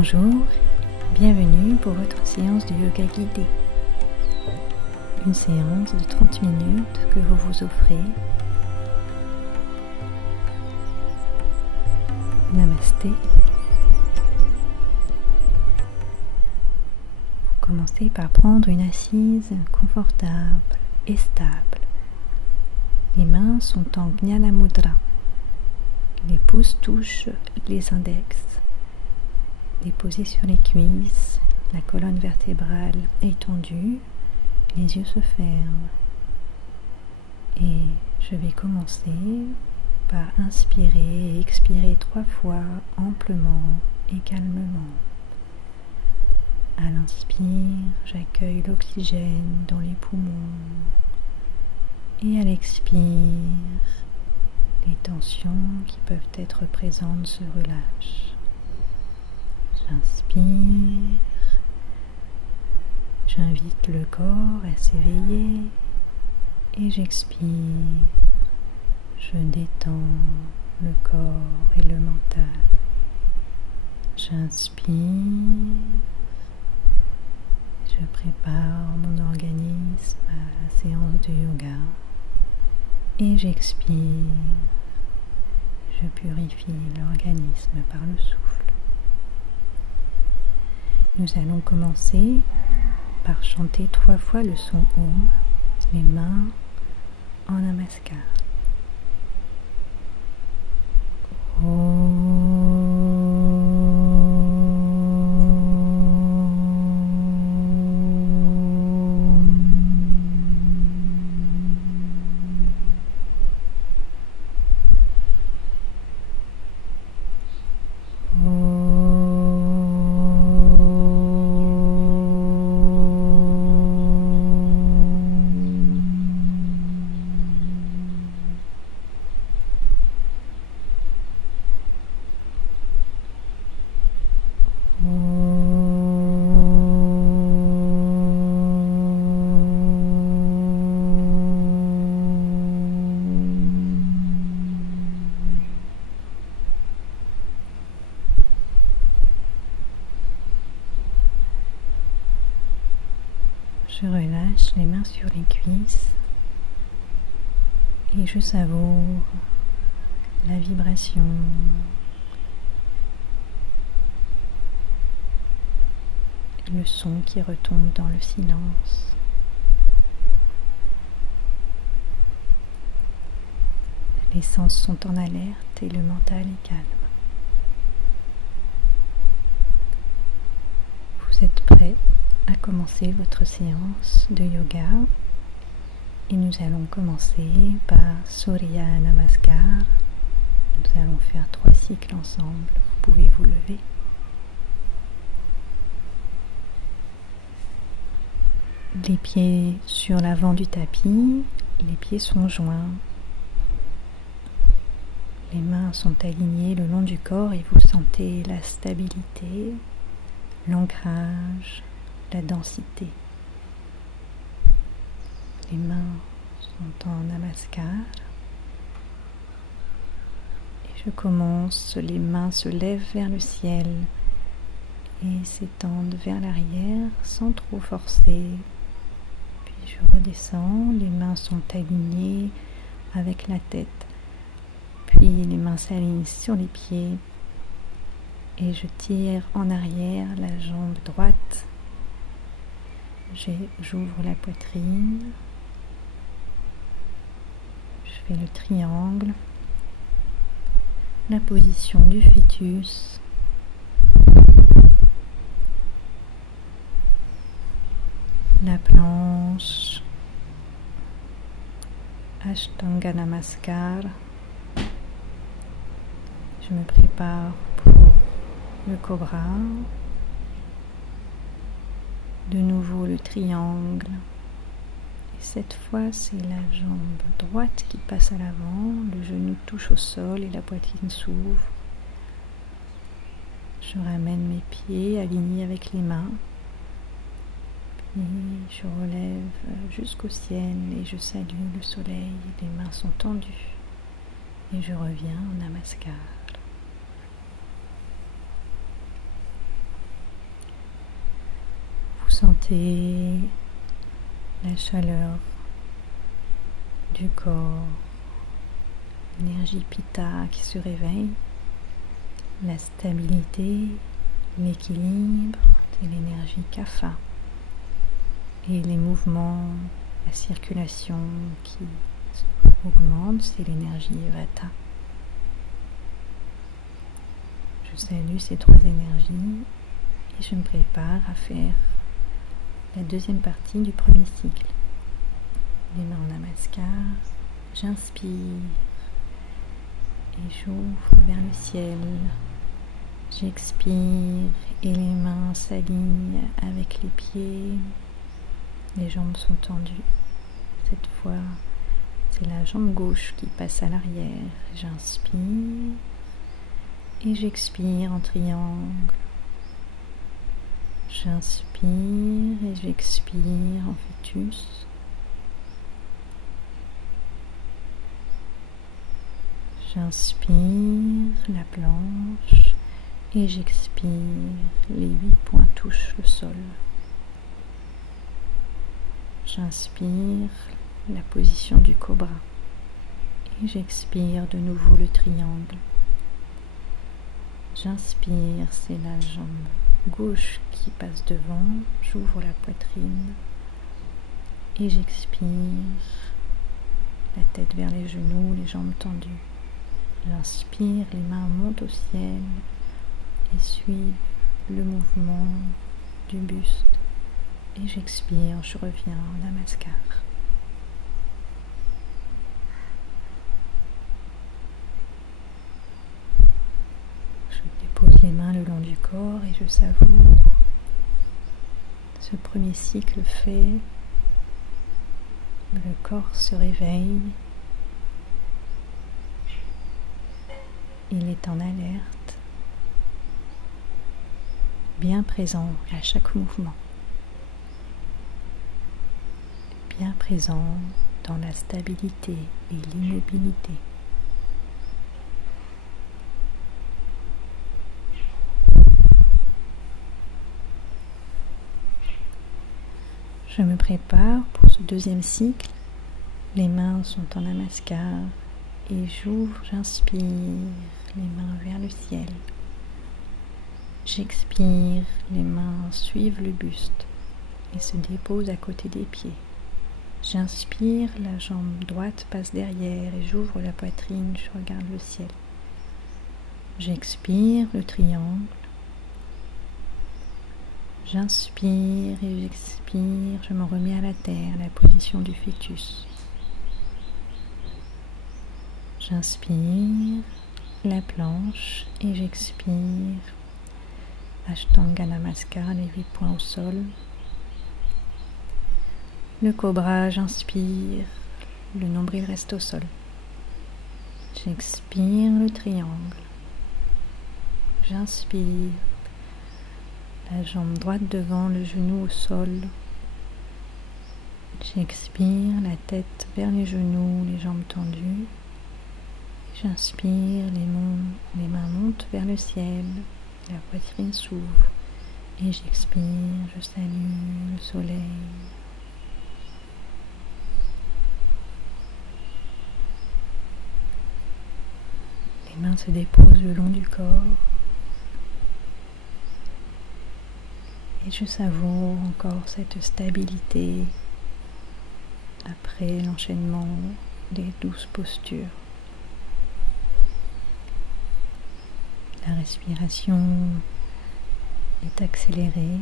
Bonjour, bienvenue pour votre séance de yoga guidé. Une séance de 30 minutes que vous vous offrez. Namasté. Vous commencez par prendre une assise confortable et stable. Les mains sont en Jnana Mudra. Les pouces touchent les index. Déposés sur les cuisses, la colonne vertébrale est tendue, les yeux se ferment. Et je vais commencer par inspirer et expirer 3 fois amplement et calmement. À l'inspire, j'accueille l'oxygène dans les poumons. Et à l'expire, les tensions qui peuvent être présentes se relâchent. J'inspire, j'invite le corps à s'éveiller et j'expire, je détends le corps et le mental. J'inspire, je prépare mon organisme à la séance de yoga et j'expire, je purifie l'organisme par le souffle. Nous allons commencer par chanter 3 fois le son Om, les mains en Namaskar. Om. Je relâche les mains sur les cuisses et je savoure la vibration, le son qui retombe dans le silence. Les sens sont en alerte et le mental est calme. Vous êtes prêts à commencer votre séance de yoga et nous allons commencer par Surya Namaskar. Nous allons faire 3 cycles ensemble. Vous pouvez vous lever. Les pieds sur l'avant du tapis, les pieds sont joints. Les mains sont alignées le long du corps et vous sentez la stabilité, l'ancrage, la densité. Les mains sont en Namaskar. Et je commence, les mains se lèvent vers le ciel et s'étendent vers l'arrière sans trop forcer. Puis je redescends, les mains sont alignées avec la tête. Puis les mains s'alignent sur les pieds et je tire en arrière la jambe droite. J'ouvre la poitrine, je fais le triangle, la position du fœtus, la planche, Ashtanga Namaskar. Je me prépare pour le cobra. De nouveau le triangle. Et cette fois, c'est la jambe droite qui passe à l'avant, le genou touche au sol et la poitrine s'ouvre. Je ramène mes pieds alignés avec les mains. Puis je relève jusqu'au ciel et je salue le soleil. Les mains sont tendues. Et je reviens en Namaskar. sentez la chaleur du corps, l'énergie Pitta qui se réveille, la stabilité, l'équilibre de l'énergie Kapha et les mouvements, la circulation qui augmente, c'est l'énergie Vata. Je salue ces trois énergies et je me prépare à faire la deuxième partie du premier cycle. Les mains en namaskar, j'inspire et j'ouvre vers le ciel. J'expire et les mains s'alignent avec les pieds. Les jambes sont tendues. Cette fois, c'est la jambe gauche qui passe à l'arrière. J'inspire et j'expire en triangle. J'inspire et j'expire en fœtus. J'inspire la planche et j'expire, les 8 points touchent le sol. J'inspire la position du cobra et j'expire de nouveau le triangle. J'inspire, c'est la jambe gauche qui passe devant, j'ouvre la poitrine et j'expire, la tête vers les genoux, les jambes tendues. J'inspire, les mains montent au ciel et suivent le mouvement du buste. Et j'expire, je reviens en namaskar. Je dépose les mains le long du corps et je savoure ce premier cycle fait. Le corps se réveille. Il est en alerte, bien présent à chaque mouvement, bien présent dans la stabilité et l'immobilité. Je me prépare pour ce deuxième cycle. Les mains sont en namaskar et j'ouvre, j'inspire, les mains vers le ciel. J'expire, les mains suivent le buste et se déposent à côté des pieds. J'inspire, la jambe droite passe derrière et j'ouvre la poitrine, je regarde le ciel. J'expire, le triangle. J'inspire et j'expire, je me remets à la terre, la position du fœtus. J'inspire, la planche et j'expire. Ashtanga Namaskar, les 8 points au sol. Le cobra, j'inspire, le nombril reste au sol. J'expire, le triangle. J'inspire, la jambe droite devant, le genou au sol. J'expire, la tête vers les genoux, les jambes tendues. J'inspire, les mains montent vers le ciel, la poitrine s'ouvre. Et j'expire, je salue le soleil. Les mains se déposent le long du corps. Et je savoure encore cette stabilité après l'enchaînement des 12 postures. La respiration est accélérée.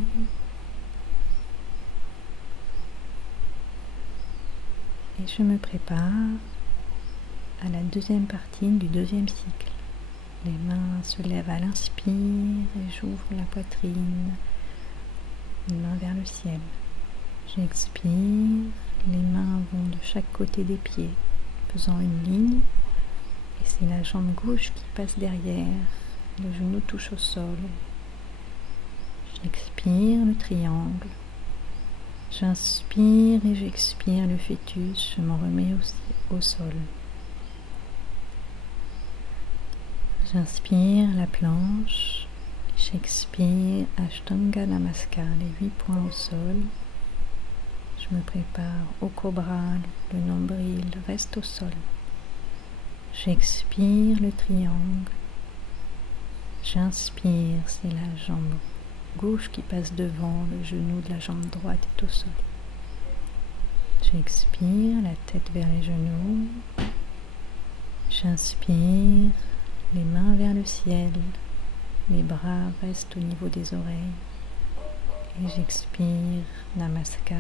Et je me prépare à la deuxième partie du deuxième cycle. Les mains se lèvent à l'inspire et j'ouvre la poitrine, les mains vers le ciel. J'expire, les mains vont de chaque côté des pieds, faisant une ligne. Et c'est la jambe gauche qui passe derrière. Le genou touche au sol. J'expire, le triangle. J'inspire et j'expire le fœtus. Je m'en remets au sol. J'inspire la planche J'expire, Ashtanga Namaskar, les 8 points au sol. Je me prépare au cobra, le nombril reste au sol. J'expire le triangle. J'inspire, c'est la jambe gauche qui passe devant, le genou de la jambe droite est au sol. J'expire, la tête vers les genoux. J'inspire, les mains vers le ciel. Les bras restent au niveau des oreilles. Et j'expire, Namaskar.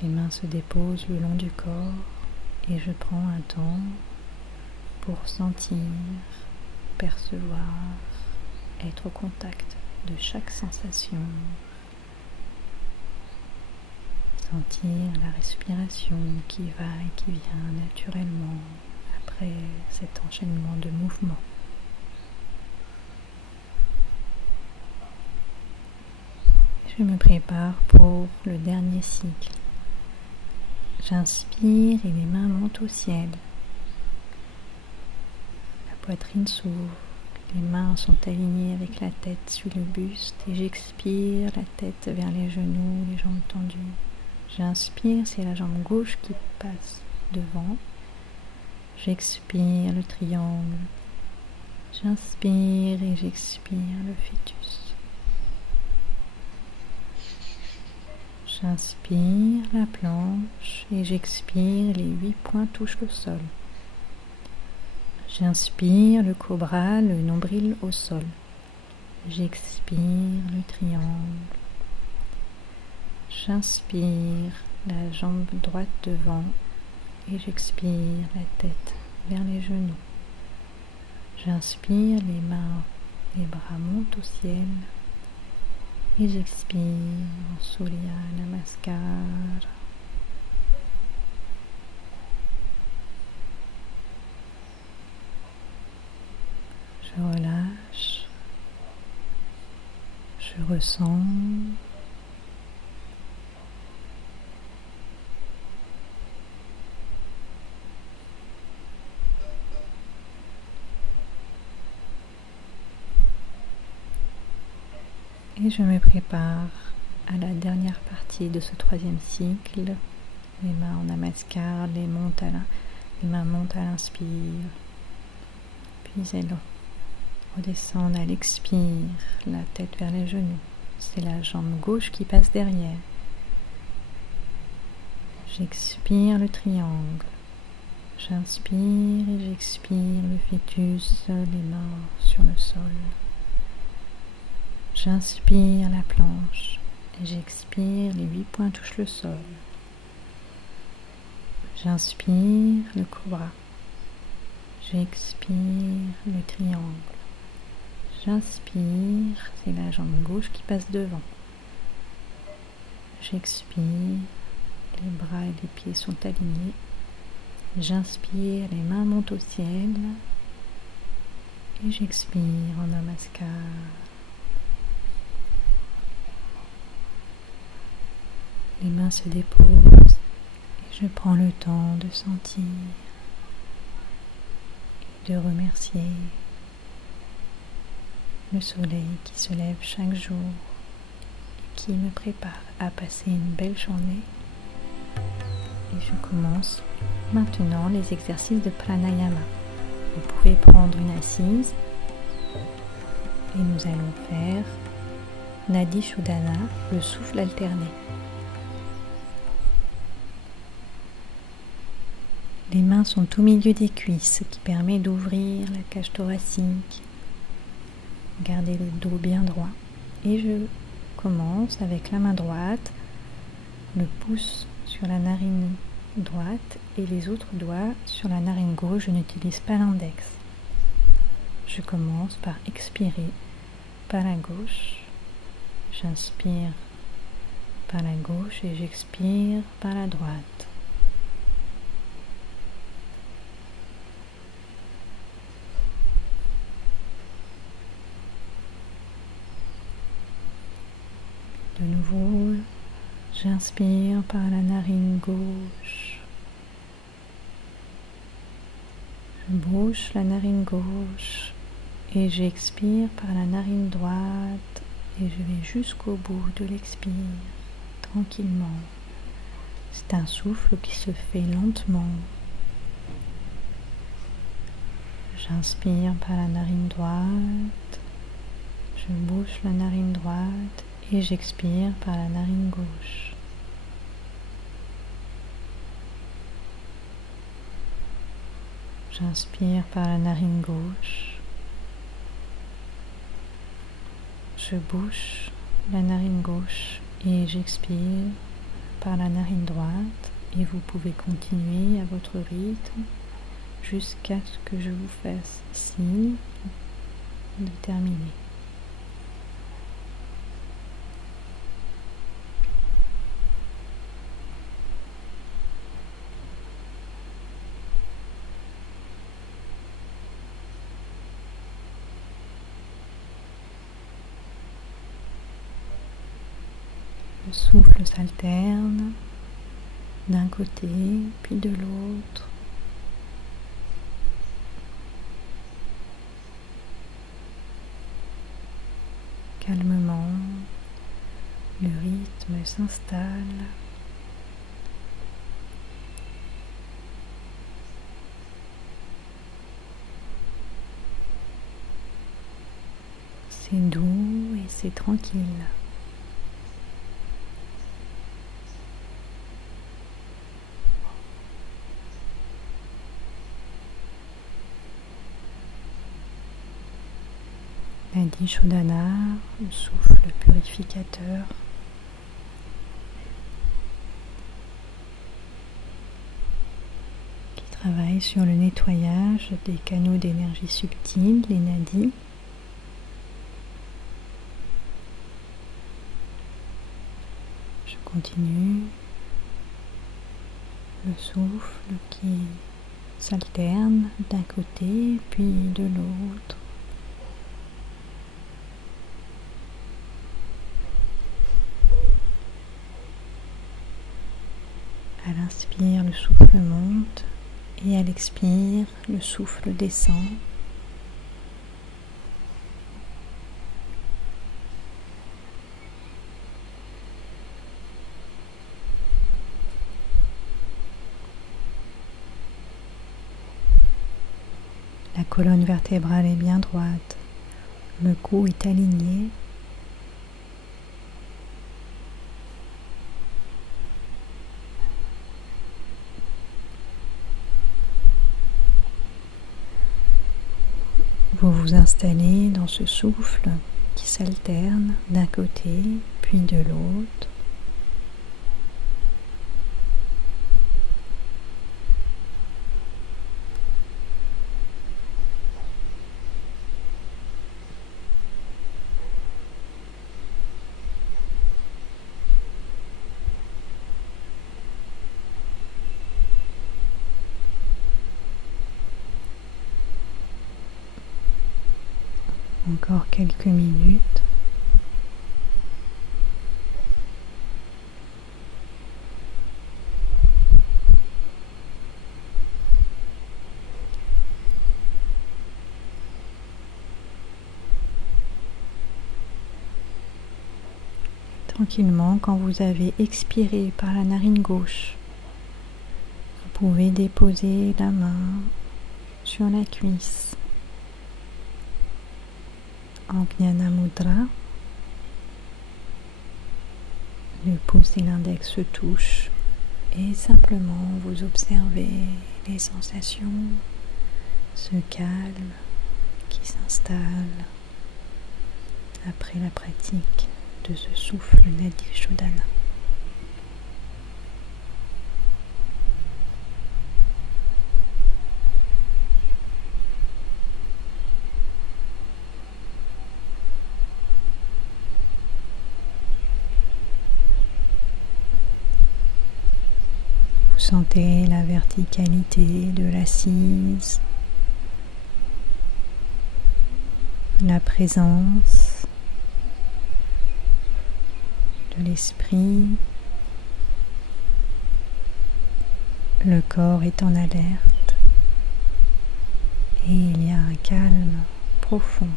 Les mains se déposent le long du corps et je prends un temps pour sentir, percevoir, être au contact de chaque sensation. Sentir la respiration qui va et qui vient naturellement après cet enchaînement de mouvements. Je me prépare pour le dernier cycle. J'inspire et les mains montent au ciel. La poitrine s'ouvre, les mains sont alignées avec la tête sur le buste et j'expire, la tête vers les genoux, les jambes tendues. J'inspire, c'est la jambe gauche qui passe devant. J'expire le triangle. J'inspire et j'expire le fœtus. J'inspire la planche et j'expire, les 8 points touchent le sol. J'inspire le cobra, le nombril au sol. J'expire le triangle. J'inspire, la jambe droite devant et j'expire, la tête vers les genoux. J'inspire, les mains, les bras montent au ciel et j'expire en Surya Namaskar. Je relâche, je ressens. Et je me prépare à la dernière partie de ce 3e cycle. Les mains en namaskar, les mains montent à l'inspire, puis elles redescendent à l'expire, la tête vers les genoux. C'est la jambe gauche qui passe derrière. J'expire le triangle. J'inspire et j'expire le fœtus, les mains sur le sol. J'inspire la planche et j'expire, les 8 points touchent le sol. J'inspire le cobra. J'expire le triangle. J'inspire, c'est la jambe gauche qui passe devant. J'expire, les bras et les pieds sont alignés. J'inspire, les mains montent au ciel. Et j'expire en namaskar. Les mains se déposent et je prends le temps de sentir et de remercier le soleil qui se lève chaque jour et qui me prépare à passer une belle journée. Et je commence maintenant les exercices de pranayama. Vous pouvez prendre une assise et nous allons faire Nadi Shodhana, le souffle alterné. Les mains sont au milieu des cuisses, ce qui permet d'ouvrir la cage thoracique. Gardez le dos bien droit. Et je commence avec la main droite, le pouce sur la narine droite et les autres doigts sur la narine gauche. Je n'utilise pas l'index. Je commence par expirer par la gauche. J'inspire par la gauche et j'expire par la droite. De nouveau, j'inspire par la narine gauche. Je bouche la narine gauche et j'expire par la narine droite et je vais jusqu'au bout de l'expire, tranquillement. C'est un souffle qui se fait lentement. J'inspire par la narine droite, je bouche la narine droite et j'expire par la narine gauche. J'inspire par la narine gauche, je bouche la narine gauche et j'expire par la narine droite et vous pouvez continuer à votre rythme jusqu'à ce que je vous fasse signe de terminer. Le souffle s'alterne d'un côté puis de l'autre. Calmement, le rythme s'installe. C'est doux et c'est tranquille. Nadishodhana, le souffle purificateur, qui travaille sur le nettoyage des canaux d'énergie subtile, les nadis. Je continue. Le souffle qui s'alterne d'un côté puis de l'autre. À l'inspire, le souffle monte et à l'expire, le souffle descend. La colonne vertébrale est bien droite, le cou est aligné. Vous vous installez dans ce souffle qui s'alterne d'un côté puis de l'autre. Encore quelques minutes. Tranquillement, quand vous avez expiré par la narine gauche, vous pouvez déposer la main sur la cuisse. En Jnana Mudra, le pouce et l'index se touchent et simplement vous observez les sensations, ce calme qui s'installe après la pratique de ce souffle Nadishodhana. Sentez la verticalité de l'assise, la présence de l'esprit. Le corps est en alerte. Et il y a un calme profond.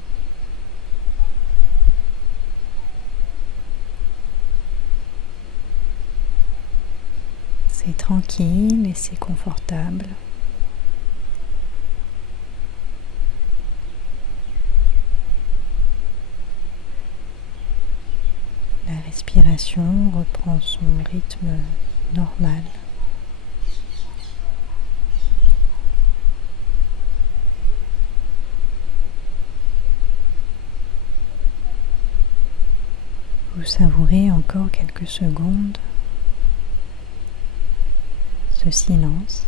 C'est tranquille et c'est confortable. La respiration reprend son rythme normal. Vous savourez encore quelques secondes ce silence.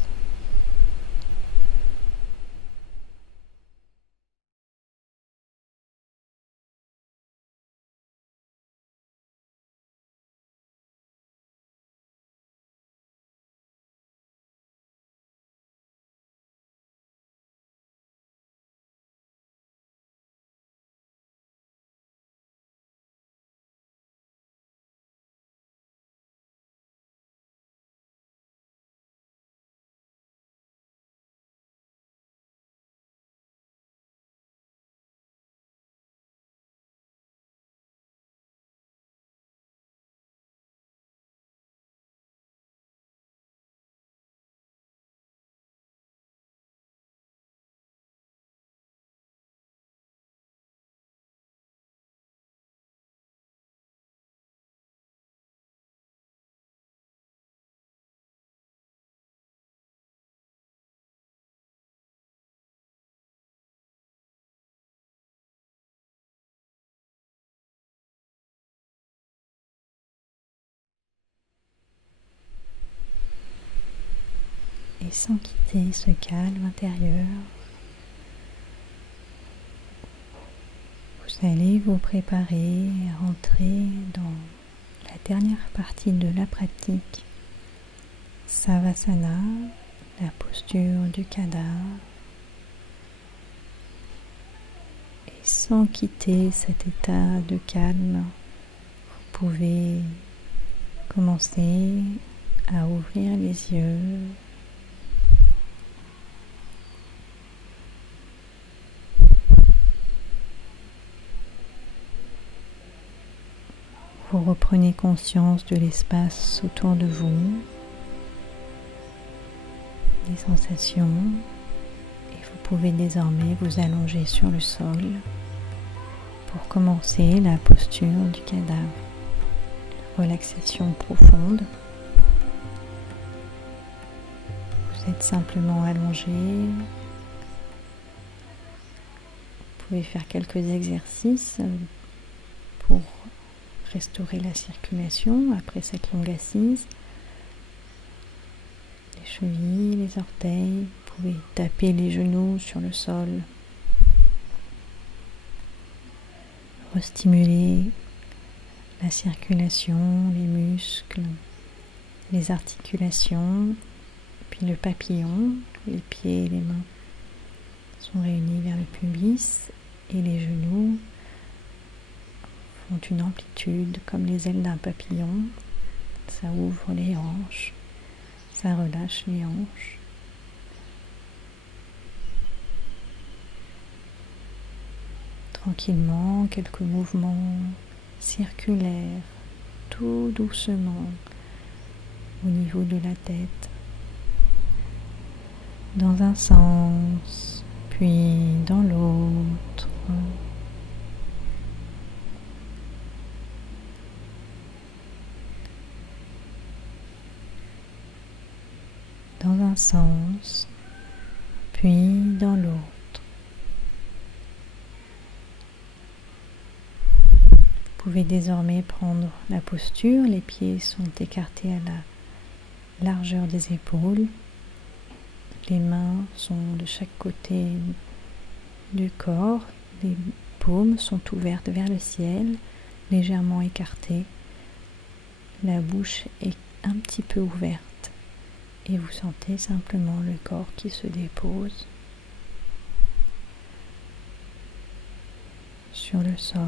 Et sans quitter ce calme intérieur, vous allez vous préparer à entrer dans la dernière partie de la pratique, Savasana, la posture du cadavre. Et sans quitter cet état de calme, vous pouvez commencer à ouvrir les yeux. Vous reprenez conscience de l'espace autour de vous, des sensations, et vous pouvez désormais vous allonger sur le sol pour commencer la posture du cadavre. Relaxation profonde. Vous êtes simplement allongé. Vous pouvez faire quelques exercices pour restaurer la circulation après cette longue assise. Les chevilles, les orteils, vous pouvez taper les genoux sur le sol. Restimuler la circulation, les muscles, les articulations, puis le papillon, les pieds et les mains sont réunis vers le pubis et les genoux font une amplitude comme les ailes d'un papillon. Ça ouvre les hanches, ça relâche les hanches. Tranquillement, quelques mouvements circulaires, tout doucement, au niveau de la tête, dans un sens, puis dans l'autre. Dans un sens, puis dans l'autre. Vous pouvez désormais prendre la posture, les pieds sont écartés à la largeur des épaules, les mains sont de chaque côté du corps, les paumes sont ouvertes vers le ciel, légèrement écartées, la bouche est un petit peu ouverte. Et vous sentez simplement le corps qui se dépose sur le sol.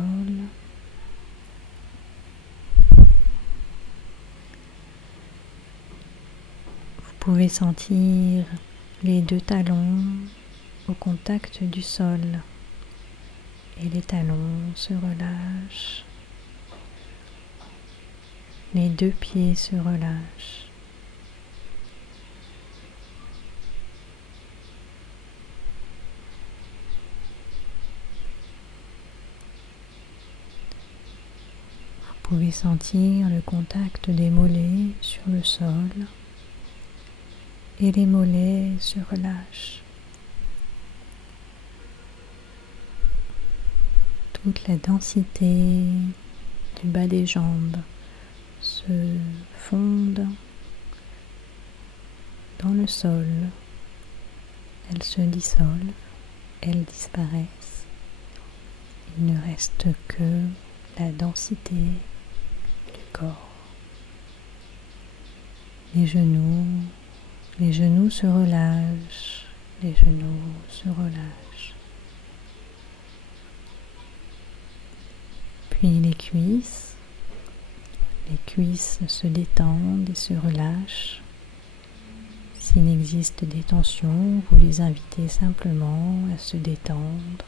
Vous pouvez sentir les deux talons au contact du sol et les talons se relâchent. Les deux pieds se relâchent. Vous pouvez sentir le contact des mollets sur le sol et les mollets se relâchent. Toute la densité du bas des jambes se fondent dans le sol. Elles se dissolvent, elles disparaissent. Il ne reste que la densité du corps. Les genoux se relâchent, les genoux se relâchent. Puis les cuisses se détendent et se relâchent. S'il existe des tensions, vous les invitez simplement à se détendre,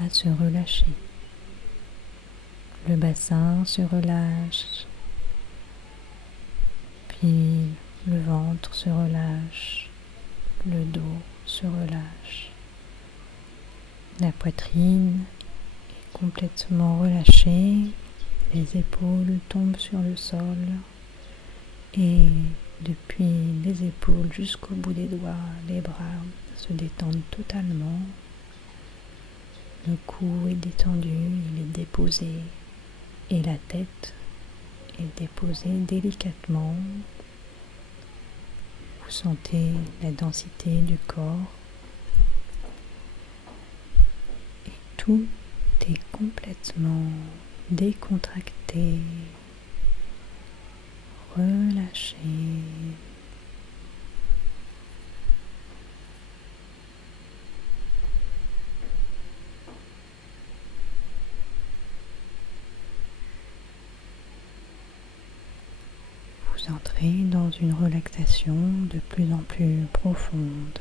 à se relâcher. Le bassin se relâche, puis le ventre se relâche, le dos se relâche. La poitrine est complètement relâchée, les épaules tombent sur le sol et depuis les épaules jusqu'au bout des doigts, les bras se détendent totalement. Le cou est détendu, il est déposé et la tête est déposée délicatement. Vous sentez la densité du corps et tout est complètement décontracté, relâché. Vous entrez dans une relaxation de plus en plus profonde.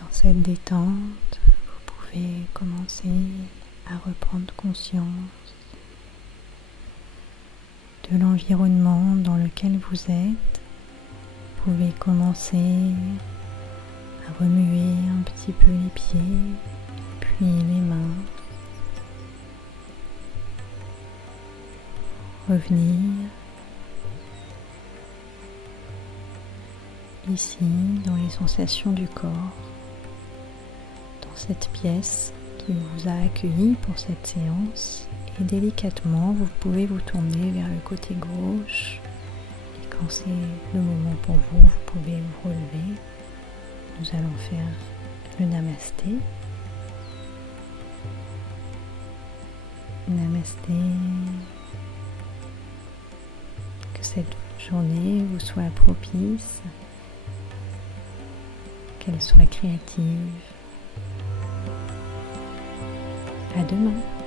Dans cette détente, vous pouvez commencer à reprendre conscience de l'environnement dans lequel vous êtes. Vous pouvez commencer à remuer un petit peu les pieds, puis les mains. Revenir ici dans les sensations du corps, dans cette pièce qui vous a accueilli pour cette séance, et délicatement vous pouvez vous tourner vers le côté gauche et quand c'est le moment pour vous, vous pouvez vous relever. Nous allons faire le namasté. Namasté. Que cette journée vous soit propice, qu'elle soit créative. À demain.